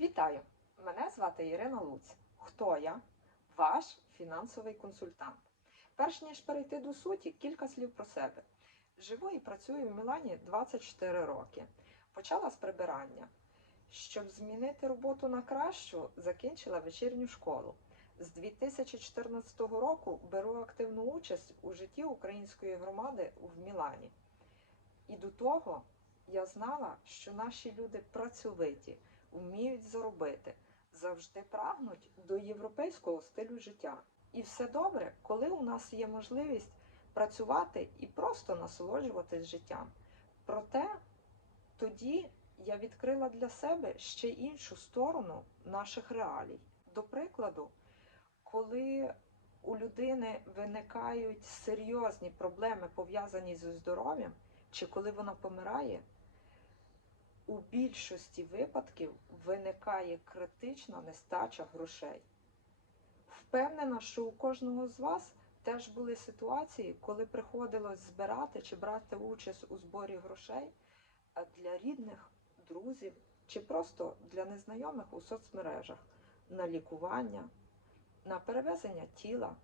Вітаю! Мене звати Ірина Луць. Хто я? Ваш фінансовий консультант. Перш ніж перейти до суті, кілька слів про себе. Живу і працюю в Мілані 24 роки. Почала з прибирання. Щоб змінити роботу на кращу, закінчила вечірню школу. З 2014 року беру активну участь у житті української громади в Мілані. І до того я знала, що наші люди працьовиті, вміють заробити, завжди прагнуть до європейського стилю життя. І все добре, коли у нас є можливість працювати і просто насолоджуватись життям. Проте тоді я відкрила для себе ще іншу сторону наших реалій. До прикладу, коли у людини виникають серйозні проблеми, пов'язані зі здоров'ям, чи коли вона помирає, у більшості випадків виникає критична нестача грошей. Впевнена, що у кожного з вас теж були ситуації, коли приходилось збирати чи брати участь у зборі грошей для рідних, друзів чи просто для незнайомих у соцмережах на лікування, на перевезення тіла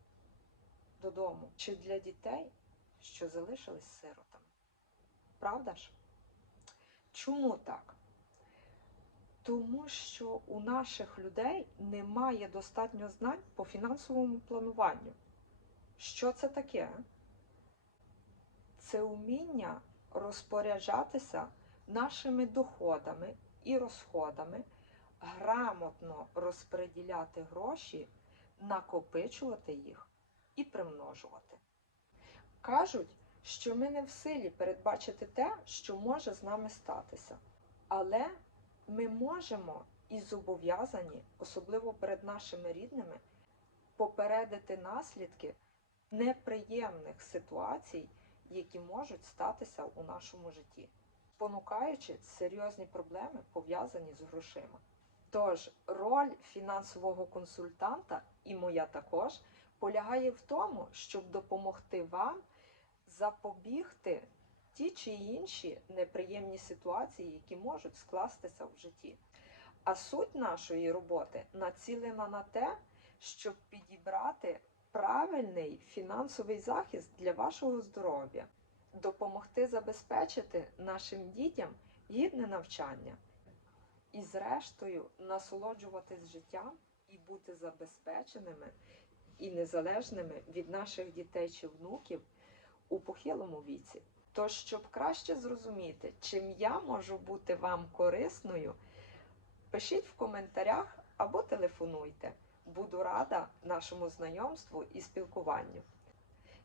додому чи для дітей, що залишились сиротами. Правда ж? Чому так? Тому що у наших людей немає достатньо знань по фінансовому плануванню. Що це таке? Це вміння розпоряджатися нашими доходами і розходами, грамотно розподіляти гроші, накопичувати їх і примножувати. Кажуть, що ми не в силі передбачити те, що може з нами статися. Але ми можемо і зобов'язані, особливо перед нашими рідними, попередити наслідки неприємних ситуацій, які можуть статися у нашому житті, спонукаючи серйозні проблеми, пов'язані з грошима. Тож роль фінансового консультанта, і моя також, полягає в тому, щоб допомогти вам запобігти ті чи інші неприємні ситуації, які можуть скластися в житті. А суть нашої роботи націлена на те, щоб підібрати правильний фінансовий захист для вашого здоров'я, допомогти забезпечити нашим дітям гідне навчання і, зрештою, насолоджуватись життям і бути забезпеченими і незалежними від наших дітей чи внуків у похилому віці. Тож, щоб краще зрозуміти, чим я можу бути вам корисною, пишіть в коментарях або телефонуйте. Буду рада нашому знайомству і спілкуванню.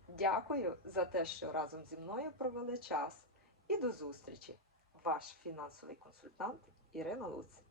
Дякую за те, що разом зі мною провели час. І до зустрічі! Ваш фінансовий консультант Ірина Луць.